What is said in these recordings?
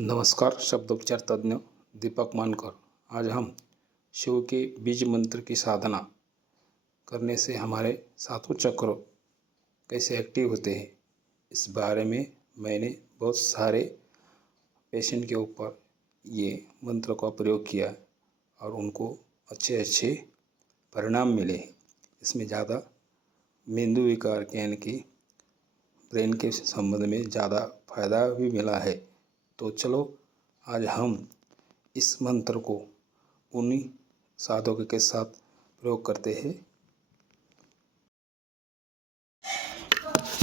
नमस्कार। शब्दोपचार तज्ञ दीपक मानकर। आज हम शिव के बीज मंत्र की साधना करने से हमारे सातों चक्र कैसे एक्टिव होते हैं, इस बारे में मैंने बहुत सारे पेशेंट के ऊपर ये मंत्र का प्रयोग किया और उनको अच्छे अच्छे परिणाम मिले हैं। इसमें ज़्यादा मेंदु विकार के यानी कि ब्रेन के संबंध में ज़्यादा फायदा भी मिला है। तो चलो आज हम इस मंत्र को उन्हीं साधकों के साथ प्रयोग करते हैं।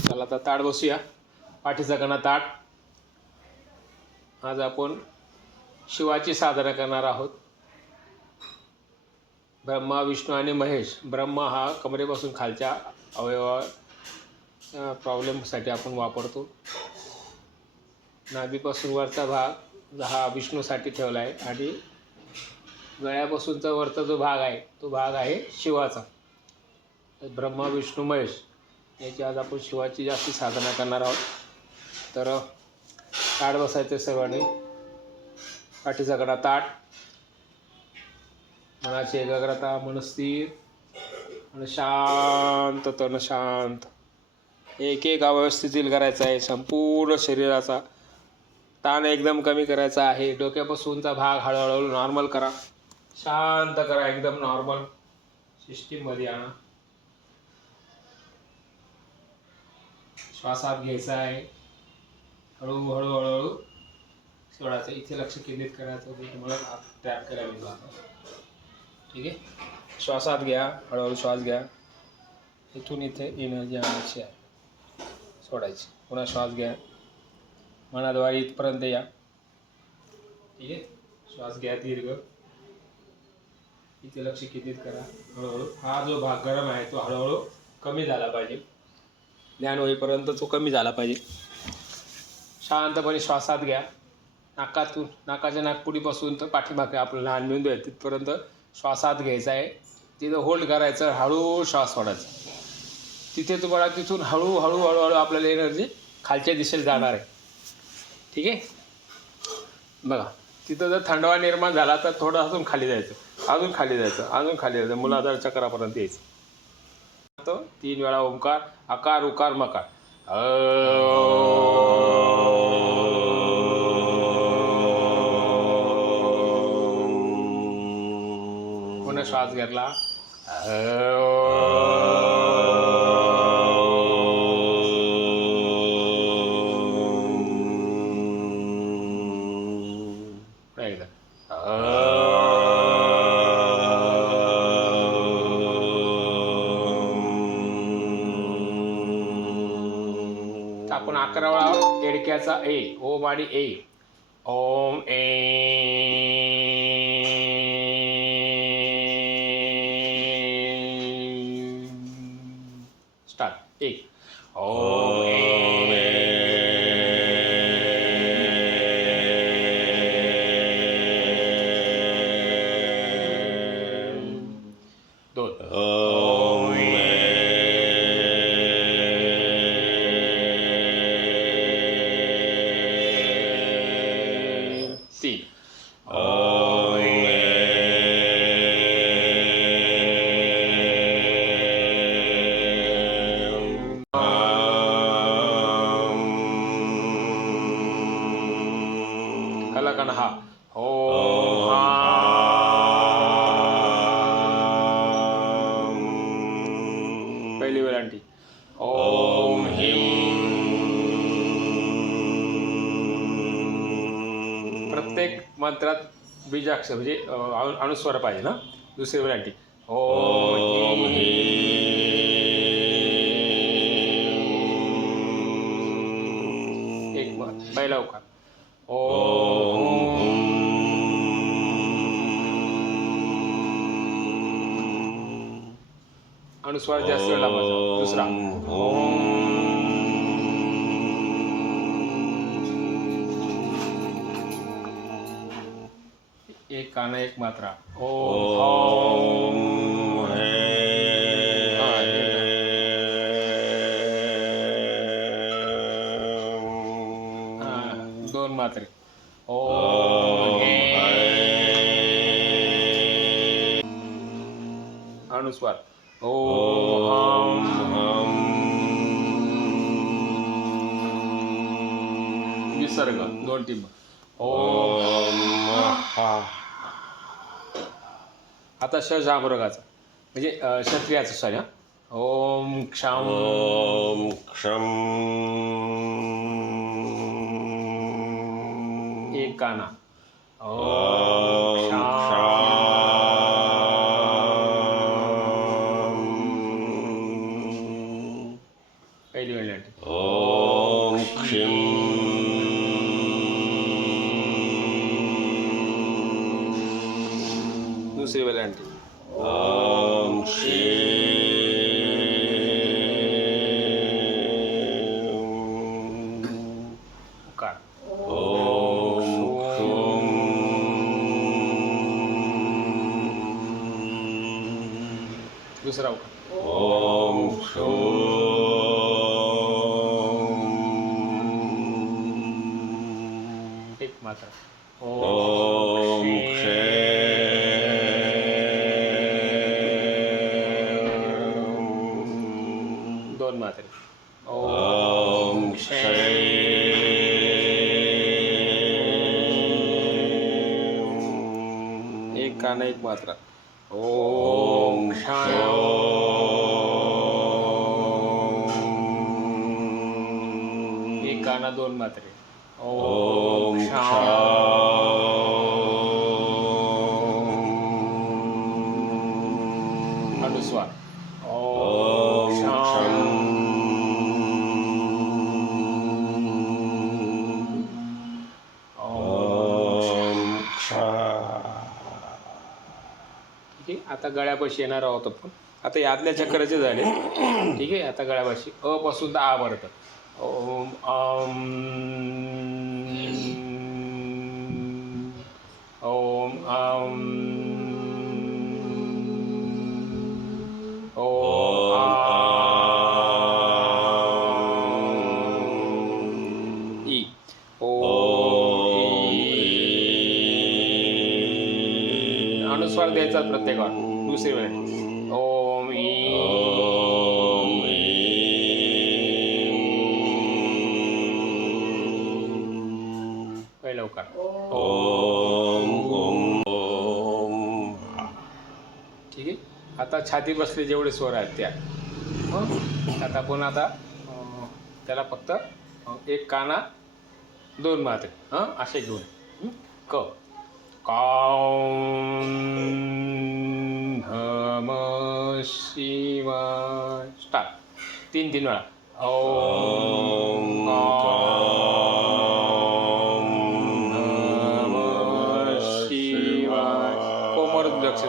चला आता ताट बसूया, पाठीचा कणा ताट। आज आपण शिवाची साधना करणार आहोत। ब्रह्मा, विष्णू आणि महेश। ब्रह्मा हा कमरेपासून खालच्या अवयवा प्रॉब्लेमसाठी आपण वापरतो। नाभीपासून वरचा भाग हा विष्णूसाठी ठेवला आहे आणि गळ्यापासूनचा वरचा जो भाग आहे तो भाग आहे शिवाचा। ब्रह्मा, विष्णू, महेश याची आज आपण शिवाची जास्ती साधना करणार आहोत। तर ताट बसायचं सर्वांनी, पाठीचा कणा ताट, मनाची एकाग्रता, मनस्थिर आणि शांत तन शांत। एक एक अवयव स्थितीत करायचा आहे। संपूर्ण शरीराचा ताण एकदम कमी करायचा आहे। डोक्यापासूनचा भाग हळूहळू नॉर्मल करा, शांत करा, एकदम नॉर्मल सिस्टीममध्ये आणा। श्वास आत घ्यायचा आहे, हळूहळू हळूहळू सोडायचं। इथे लक्ष केंद्रित करायचं, तुम्हाला ट्रॅप करायला लागतं। ठीक आहे, श्वास आत घ्या, हळूहळू श्वास घ्या, इथून इथे एनर्जी आणायची आहे, सोडायची। पुन्हा श्वास घ्या, मनाद्वारे इथपर्यंत या। ठीक आहे, श्वास घ्या दीर्घ, इथे लक्ष केंद्रित करा। हळूहळू हा जो भाग गरम आहे तो हळूहळू कमी झाला पाहिजे, ध्यान होईपर्यंत तो कमी झाला पाहिजे। शांतपणे श्वासात घ्या, नाकातून, नाकाच्या नाकपुडीपासून तर पाठीमागे आपलं लहान मेंदू आहे तिथपर्यंत श्वासात घ्यायचा आहे। तिथं होल्ड करायचं, हळू श्वास सोडायचा। तिथे तुम्हाला तिथून हळूहळू हळूहळू आपल्याला एनर्जी खालच्या दिशेला जाणार आहे। ठीक आहे, बघा तिथं जर थंडवा निर्माण झाला तर थोडं अजून खाली जायचं, अजून खाली जायचं, अजून खाली जायचं, मूलाधार चक्रापर्यंत यायचं। तो 3 वेळा ओंकार, आकार, उकार, मकार। पुन्हा श्वास घेतला, आपण 11 वेळा एडक्याचा ए, ओम आणि ए, ओम ए स्टार्ट। 1 ओम ए, 2 ओम ए, 3 ओम ए, 4 ओम हा, पहिली वेलांटी ओम हिम। प्रत्येक मंत्रात बीजाक्षर म्हणजे अनुस्वार पाहिजे ना। दुसरी वेलांटी ओम हिम। एक पहिला उकार ओम। अनुस्वार जास्त वेळ लावायचा। दुसरा एक काना एक मात्रा ओम। दोन मात्रे ओम अनुस्वार ओम विसर्ग 2 टिंब ओम आता श जामृगाचा म्हणजे क्षत्रियाचं सॉरी ओम क्षम एक काना ओम पहिली वेळेला दुसरी वेळेला उकार दुसरा उकार एक मात्रा दोन मात्रे एक काना एक मात्रा ओम एक काना दोन मात्रे ओम अनुस्वार ठीक आहे. आता गळ्यापाशी येणार आहोत आपण. आता यातल्या चक्राचे झाले. ठीक आहे. आता गळ्यापाशी अ पासून तर आ पर्यंत ओम ओम ई अनुस्वार द्यायचा प्रत्येकावर. दुसरी वेळ ओम ई पहिला उकार ठीक आहे. आता छाती बसले जेवढे स्वर आहेत त्या आता आपण त्याला फक्त एक काना दोन मात्रे असे घेऊन क नमः शिवाय स्टार्ट. 3 वेळा ओम नमः शिवाय कोमर लक्ष दे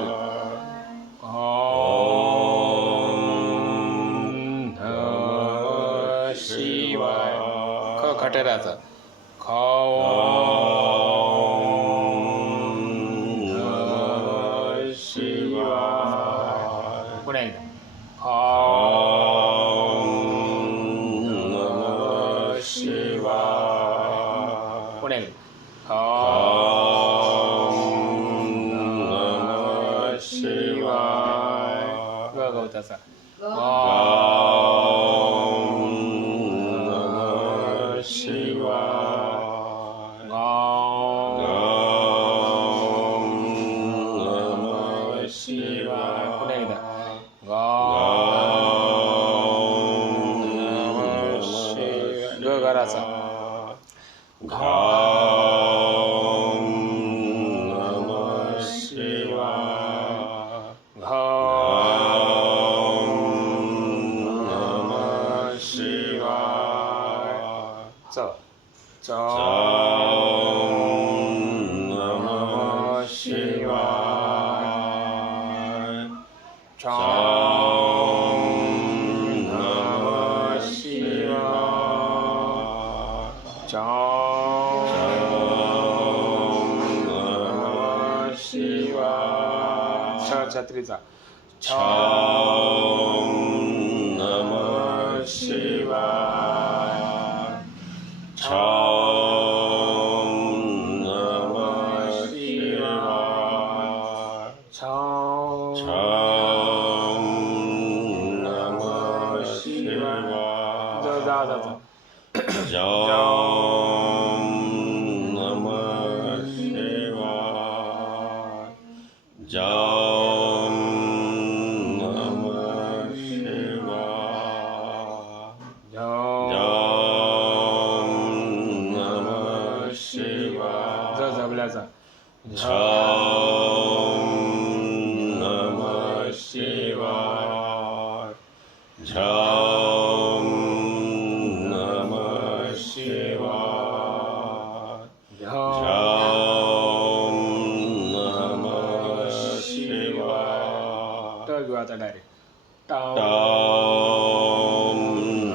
नमः शिवाय ख खटेराचा ख पुन्हा एकदा नमः शिवाय पुन्हा एकदा नमः शिवाय गवताचा नमः शिवाय नमः शिवाय पुन्हा एकदा गराचा नमः शिवाय नमः शिवाय च नमः शिवाय नमः शिवाय नमः शिवाय छत्रीचा नमः शिवाय जबल्याचा नमः शिवाय झम नमः शिवाय झम नमः शिवाय ट घेऊ आता डायरेक्ट टम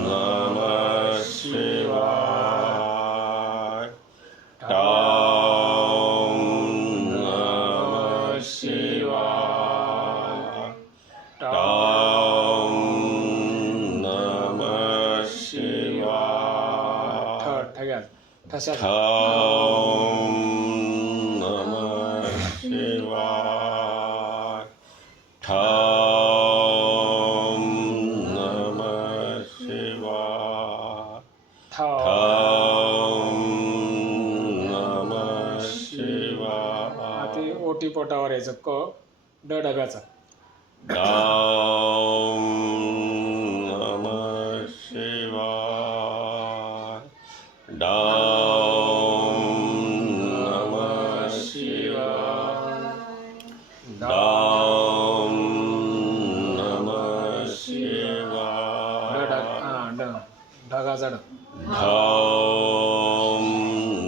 नमः शिवाय टम नमः शिवाय टम नमः शिवाय ठग्यात ठसा ठम नमः शिवाय ठम नमः शिवाय ठम नमः शिवाय आता ओटी पोटावर यायचं क ड डब्याचा डम नमः शिवाय डम नमः शिवाय डम नमः शिवाय ढगाचा ड धम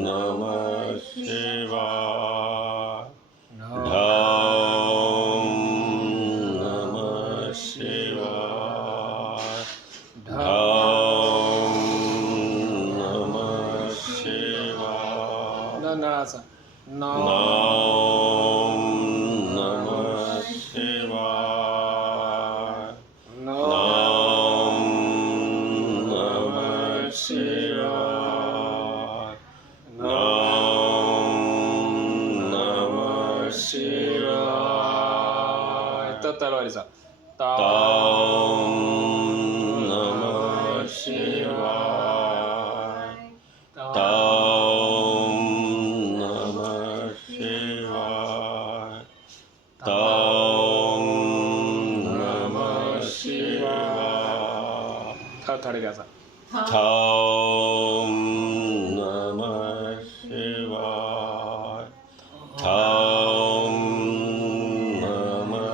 नमः शिवाय धम नमः शिवाय धम नमः शिवाय नळाचा नम नमः शिवाय नम नमः शिवाय नम नमः शिवाय तलवारीचा तम नमः शिवाय तम नमः शिवाय तम नमः शिवाय थडग्याचा थम नमः शिवाय थम नमः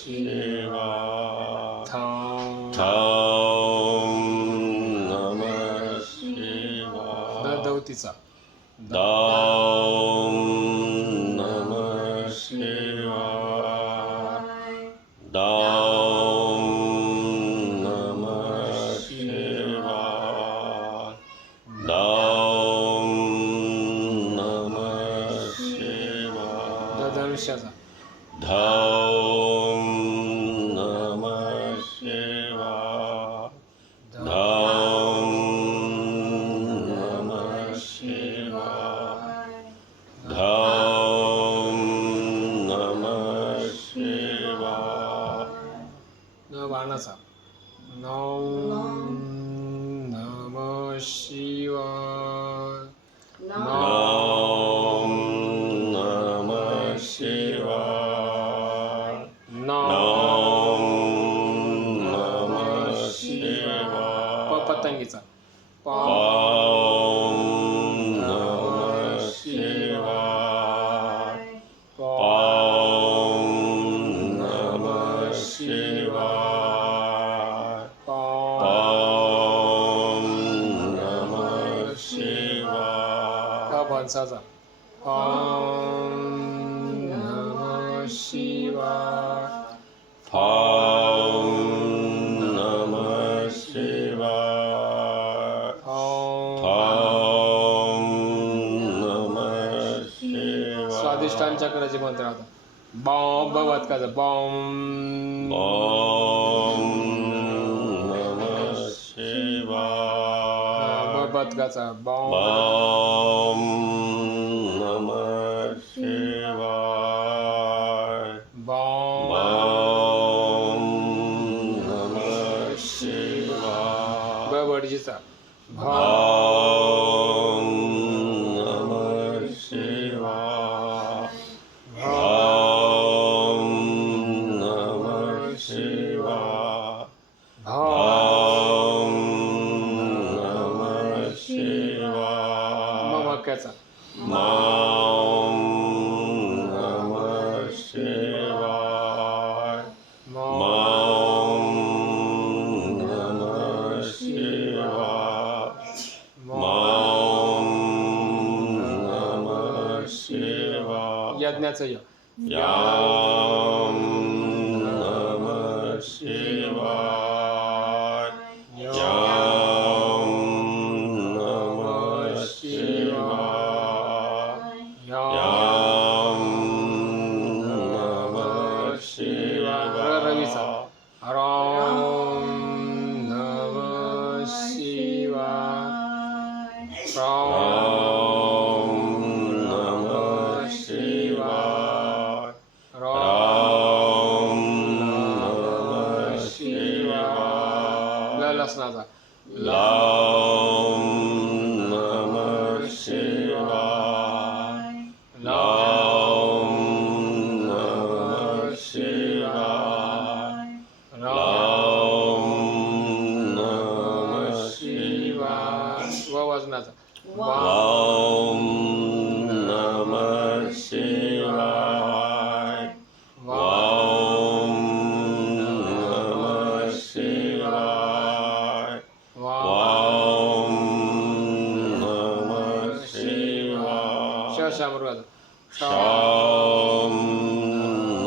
शिवाय थम नमः शिवाय दवतीचा दम नमः शिवाय दम नमः शिवाय दम नमः शिवाय धनुष्याचा धम नमः शिवाय धम नमः शिवाय धम नमः शिवाय बाणाचा नम नमः शिवाय नम नमः शिवाय नम नमः शिवाय पतंगीचा पम नमः शिवाय पम नमः शिवाय पम नमः शिवाय फणसाचा नमः शिवाय फम नमः शिवाय फम नमः शिवाय स्वादिष्टान चक्राचे मंत्र आता बॉम्ब बदकाचा बॉम्ब ओम नमः शिवाय बदकाचा बॉम्ब ओम नमः शिवाय बॉम्ब ओम नमः शिवाय बडजीचा ओम नमः शिवाय ओम नमः शिवाय ओम नमः शिवाय मक्याचा मां नमः शिवाय मां नमः शिवाय मां नमः शिवाय यज्ञाचं य यां नमः शिवाय यां नमः शिवाय यां नमः शिवाय रवीचा राम नमः शिवाय राम नमः शिवाय राम नमः शिवाय लसणाचा लां नमः शिवाय लां नमः शिवाय लां नमः शिवाय वजनाचा वां नमः शिवाय वां नमः शिवाय वां नमः शिवाय शामृगाचा शां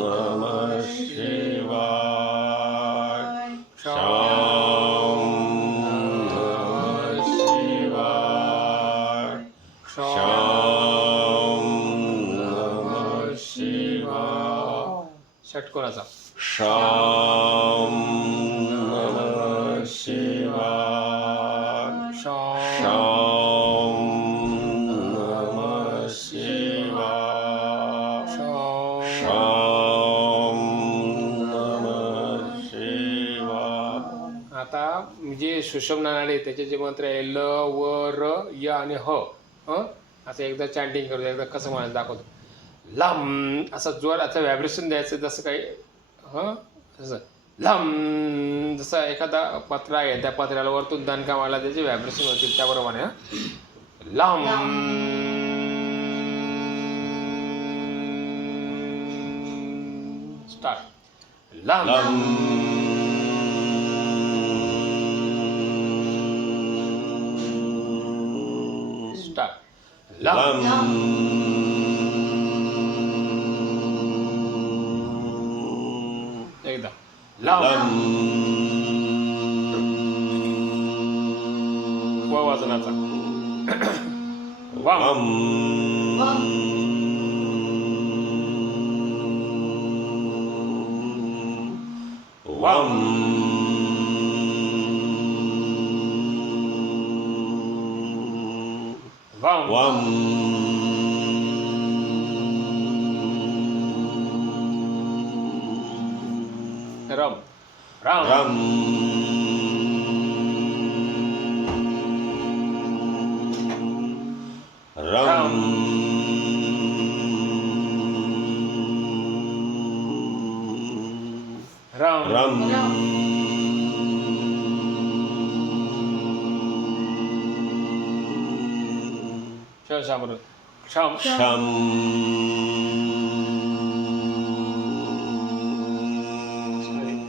नमः शिवाय शां नमः शिवाय शां नमः शिवाय षटकोनाचा शां नमः शिवाय शां नमः शिवाय शां नमः शिवाय आता जे सुषमना नाडी त्याचे जे मंत्र आहे ल व र य आणि ह असं एकदा चॅन्टिंग करतो एकदा कसं म्हणायचं दाखवतो लम असं जोराचं व्हायब्रेशन द्यायचं जसं काही असं लम जसं एखादा पत्रा आहे त्या पत्र्याला वरतून दणका मारला त्याचे व्हायब्रेशन होतील त्याप्रमाणे lump start lump start lump एकदा लम व वाजनाचा वाम वां वाम वां रम राम रं रं राम रं शामृग शाम शं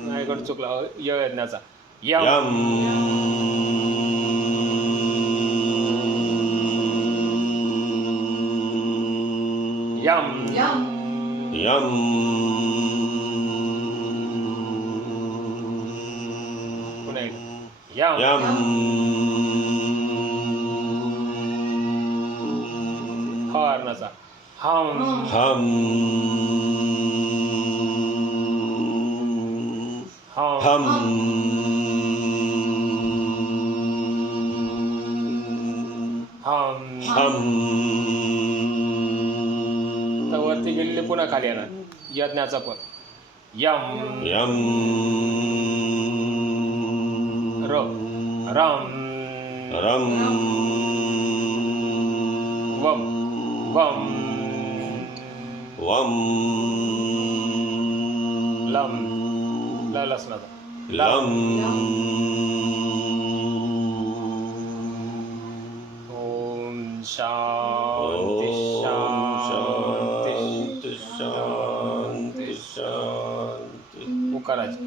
माझ्याकडे चुकला य यज्ञाचा यम यं यम यं पुन्हा एकदा यम यं हरणाचा हम हं हम हं हम हं तर वरती गेलेले पुन्हा खाली येणार यज्ञाचा पण यम यं र रम रं वम वम वं लम लसणाचा लं ओम शांती करायचं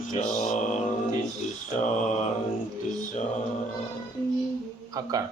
शांती शांती शांती आकार